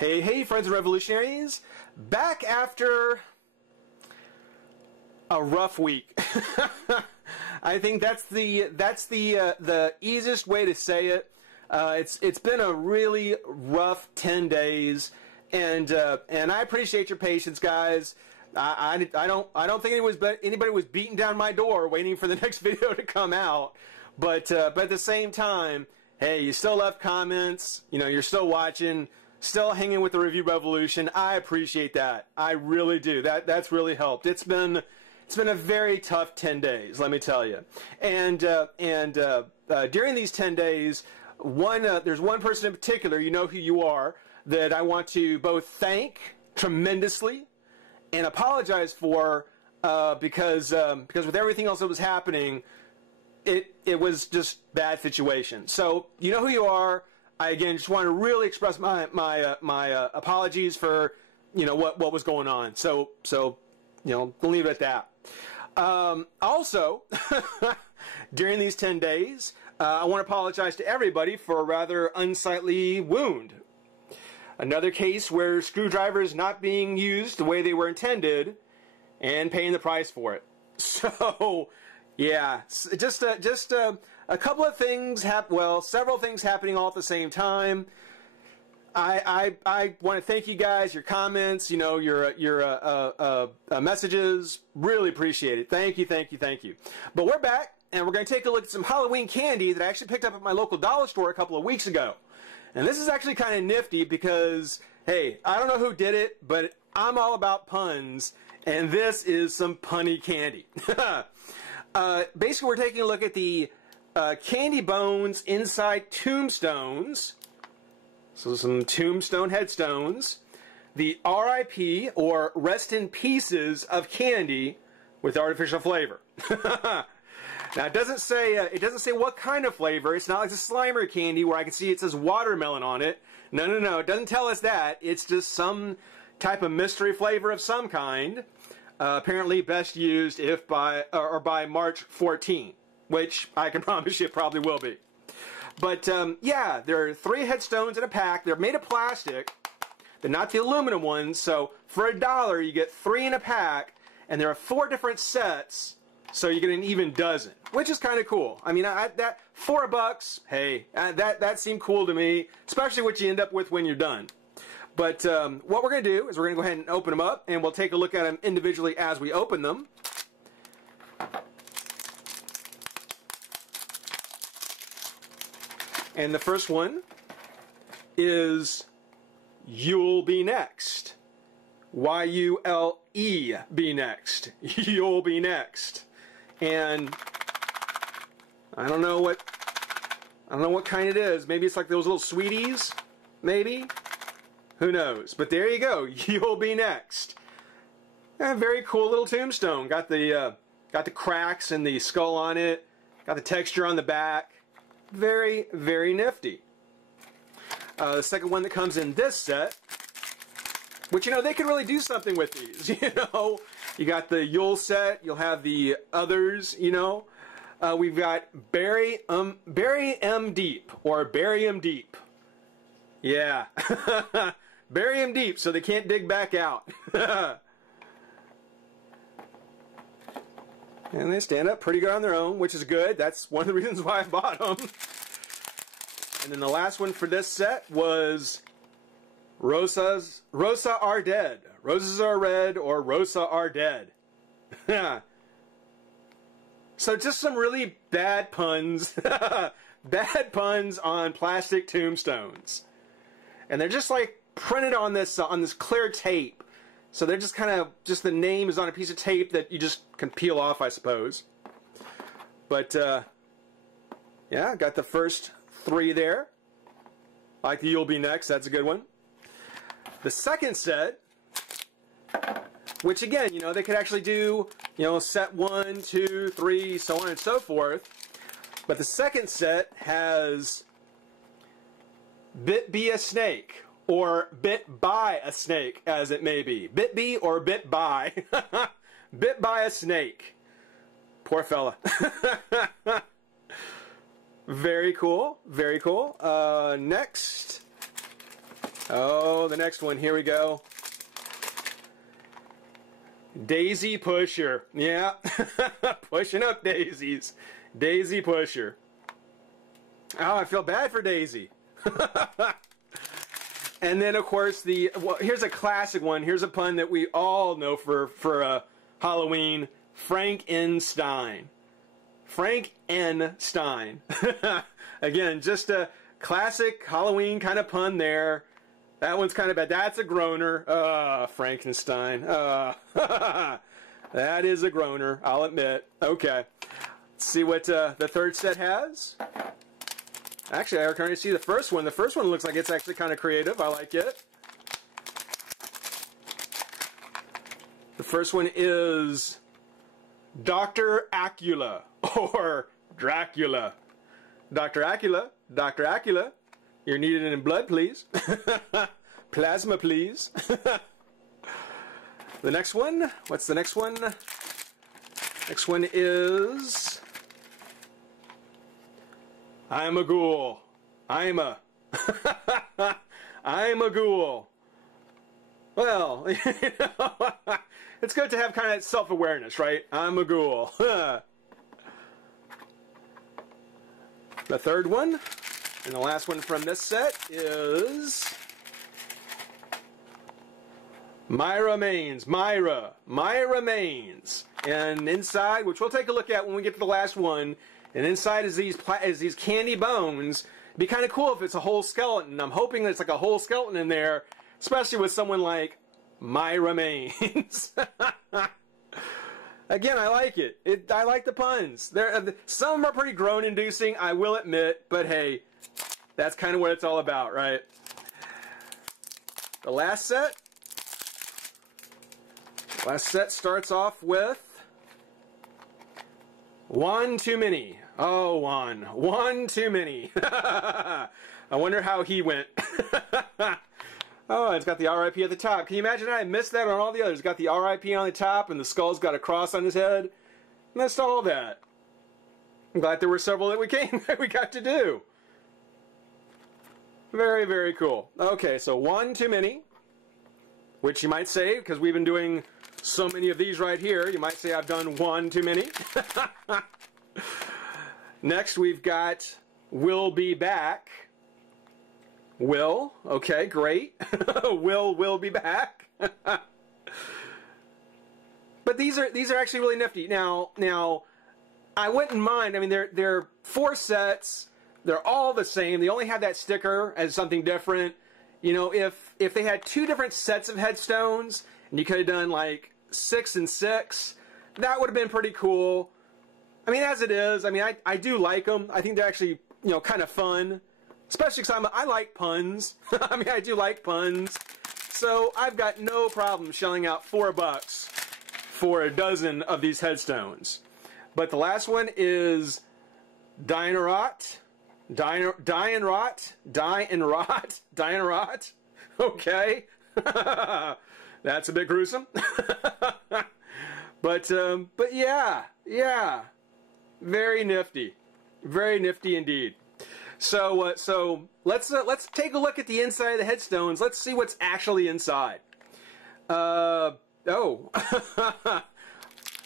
Hey, hey, friends and revolutionaries! Back after a rough week. I think that's the easiest way to say it. It's been a really rough 10 days, and I appreciate your patience, guys. I don't think anybody was beating down my door waiting for the next video to come out, but at the same time, hey, you still left comments. You know, you're still watching. Still hanging with the review revolution. I appreciate that. I really do. That's really helped. It's been a very tough 10 days, let me tell you. And during these 10 days, there's one person in particular, you know who you are, that I want to both thank tremendously and apologize for, because with everything else that was happening, it was just bad situation. So you know who you are. I again just want to really express my apologies for what was going on. So we'll leave it at that. Also, during these 10 days, I want to apologize to everybody for a rather unsightly wound. Another case where screwdrivers not being used the way they were intended, and paying the price for it. So. Yeah, just a couple of things several things happening all at the same time. I want to thank you guys, your comments, your messages. Really appreciate it. Thank you. But we're back, and we're going to take a look at some Halloween candy that I actually picked up at my local dollar store a couple of weeks ago. And this is actually kind of nifty because, hey, I don't know who did it, but I'm all about puns, and this is some punny candy. Basically, we're taking a look at the candy bones inside tombstones. So some tombstone headstones. The RIP, or rest in pieces, of candy with artificial flavor. Now it doesn't say what kind of flavor. It's not like the Slimer candy where I can see it says watermelon on it. No. It doesn't tell us that. It's just some type of mystery flavor of some kind. Apparently best used by March 14, which I can promise you it probably will be. But yeah, there are 3 headstones in a pack. They're made of plastic. They're not the aluminum ones, so for $1 you get 3 in a pack, and there are 4 different sets, so you get an even dozen, which is kind of cool. I mean, that $4, hey, that seemed cool to me, especially what you end up with when you're done. But what we're going to do is we're going to go ahead and open them up, and we'll take a look at them individually as we open them. And the first one is You'll Be Next. Y-U-L-E be next. You'll be next. And I don't know what kind it is. Maybe it's like those little sweeties, maybe. Who knows? But there you go. You'll be next. A very cool little tombstone. Got the cracks and the skull on it. Got the texture on the back. Very, very nifty. The second one that comes in this set, which they can really do something with these. You got the Yule set. You'll have the others. We've got Bury 'em Deep, or Bury 'em Deep. Yeah. Bury them deep so they can't dig back out. And they stand up pretty good on their own, which is good. That's one of the reasons why I bought them. And then the last one for this set was Rosa Are Dead. Roses are red, or Rosa are dead. So just some really bad puns. Bad puns on plastic tombstones. And they're just like printed on this clear tape, so they're just just the name is on a piece of tape that you just can peel off, I suppose. But yeah, got the first 3 there. Like the You'll Be Next, that's a good one. The second set, which again, they could actually do set 1, 2, 3, so on and so forth. But the second set has Bit Be a Snake, or Bit by a Snake, as it may be. Bit be or bit by. Bit by a snake. Poor fella. Very cool. Very cool. Next, Oh, the next one. Here we go. Daisy Pusher. Yeah. Pushing up daisies. Daisy Pusher. Oh, I feel bad for Daisy. And then, of course, well, here's a classic one. Here's a pun that we all know for Halloween. Frankenstein. Frankenstein. Again, just a classic Halloween kind of pun there. That one's kind of bad. That's a groaner. Frankenstein. That is a groaner, I'll admit. Okay. Let's see what the third set has. Actually, I can already see the first one. The first one looks like it's actually kind of creative. I like it. The first one is Dr. Acula, or Dracula. Dr. Acula, you're needed in blood, please. Plasma, please. The next one, what's the next one? Next one is I'm a ghoul. I'm a ghoul. Well, you know, it's good to have kind of self-awareness, right? I'm a ghoul. The third one, and the last one from this set is Myra Maines. Myra Maines. And inside, which we'll take a look at when we get to the last one, and inside is these candy bones. It'd be kind of cool if it's a whole skeleton. I'm hoping that it's like a whole skeleton in there, especially with someone like Myra Maines. Again, I like it. I like the puns. Some of them are pretty groan-inducing, I will admit, but hey, that's kind of what it's all about, right? The last set. Last set starts off with One Too Many. Oh, one too many. I wonder how he went. Oh, it's got the RIP at the top. Can you imagine? I missed that on all the others. It's got the RIP on the top, and the skull's got a cross on his head. Missed all that. I'm glad there were several that we got to do. Very, very cool. Okay, so one too many, which you might say, because we've been doing so many of these right here, you might say I've done one too many. Next, we've got Will Be Back. Will, okay, great. will be back. But these are actually really nifty. Now, I wouldn't mind. I mean, they're 4 sets. They're all the same. They only have that sticker as something different. You know, if they had 2 different sets of headstones, and you could have done like 6 and 6, that would have been pretty cool. I mean, as it is, I mean, I do like them. I think they're actually, you know, kind of fun. Especially because I like puns. I mean, I do like puns. So I've got no problem shelling out $4 for a dozen of these headstones. But the last one is Die and Rot. Okay. That's a bit gruesome. But yeah. Very nifty. Very nifty indeed. So let's take a look at the inside of the headstones. Let's see what's actually inside. Oh,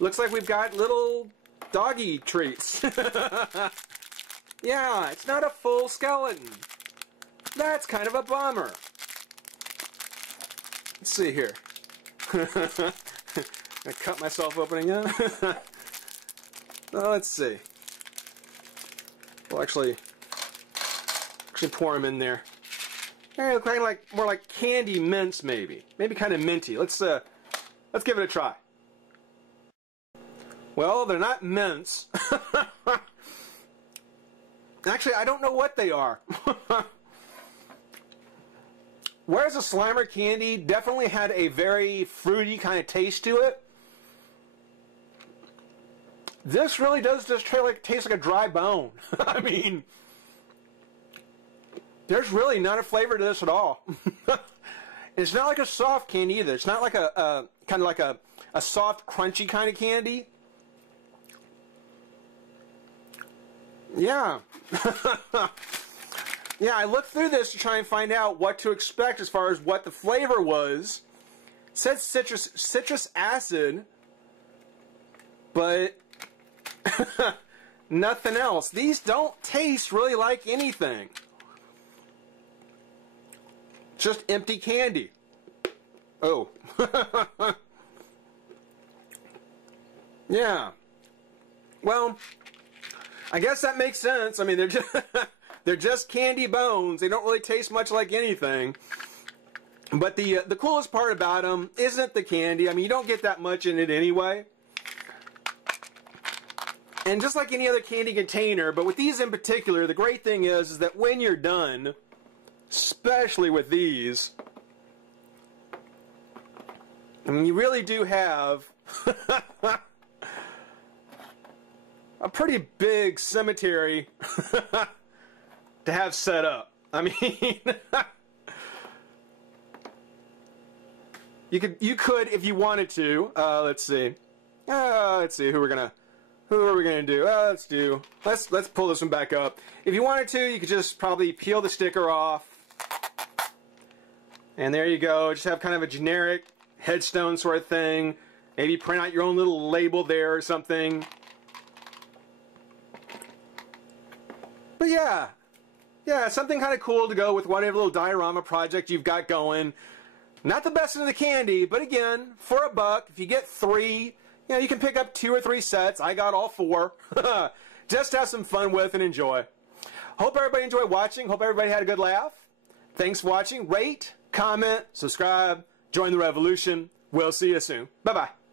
looks like we've got little doggy treats. Yeah, it's not a full skeleton. That's kind of a bummer. Let's see here. I cut myself open again. Oh, let's see. We'll actually pour them in there. They look kind of like more like candy mints, maybe kind of minty. Let's give it a try. Well, they're not mints. Actually, I don't know what they are. Whereas the Slimer candy definitely had a very fruity kind of taste to it, this really does just taste like a dry bone. I mean, there's really not a flavor to this at all. It's not like a soft candy either. It's not like a kind of like a soft, crunchy kind of candy. Yeah. yeah, I looked through this to try and find out what to expect as far as what the flavor was. It said citrus acid, but nothing else. These don't taste really like anything. Just empty candy. Oh. Yeah. Well, I guess that makes sense. I mean, they're just they're just candy bones. They don't really taste much like anything. But the coolest part about them isn't the candy. I mean, you don't get that much in it anyway. And just like any other candy container, but with these in particular, the great thing is that when you're done, especially with these, I mean, you really do have a pretty big cemetery to have set up. I mean, you could if you wanted to. Let's see who are we gonna do. Let's pull this one back up. If you wanted to, you could just probably peel the sticker off, and there you go. Just have kind of a generic headstone sort of thing. Maybe print out your own little label there or something. But yeah, something kind of cool to go with whatever little diorama project you've got going. Not the best of the candy, but again, for $1, if you get 3, you can pick up 2 or 3 sets. I got all 4. Just have some fun with and enjoy. Hope everybody enjoyed watching. Hope everybody had a good laugh. Thanks for watching. Rate, comment, subscribe, join the revolution. We'll see you soon. Bye-bye.